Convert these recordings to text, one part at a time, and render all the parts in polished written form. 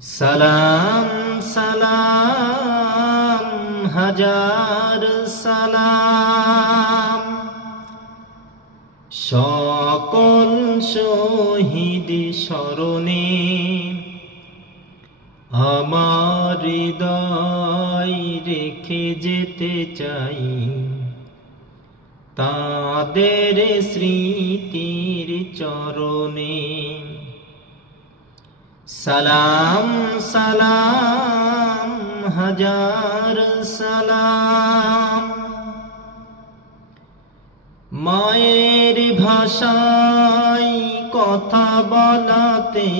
সালাম সালাম হাজার সালাম, সকল শহীদ স্মরণে আমার হৃদয় রেখে যেতে চাই তাদের স্মৃতির চরণে। সালাম সালাম হাজার সালাম, মায়ের ভাষায় কথা বলাতে,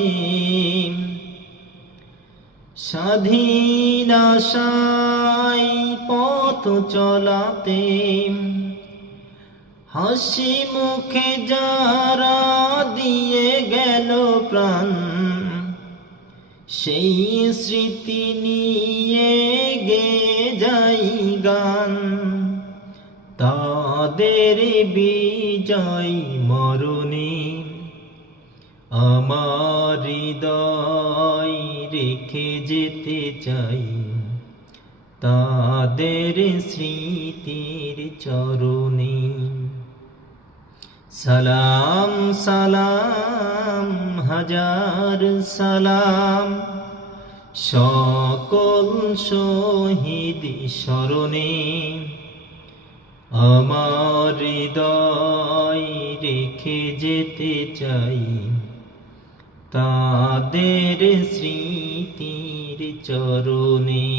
স্বাধীন আশায় পথ চলাতে, হাসি মুখে যারা দিয়ে গেল প্রাণ, সেই স্মৃতি নিয়ে গেয়ে যাই গান। তাদের বিজয় মরণে আমার হৃদয় রেখে যেতে চাই তাদের স্মৃতির চরণে। সালাম সালাম হাজার সালাম, সকল শহীদ স্মরণে আমার হৃদয় রেখে যেতে চাই তাদের স্মৃতির চরণে।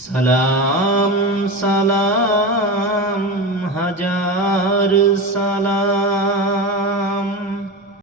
সালাম সালাম হাজার সালাম।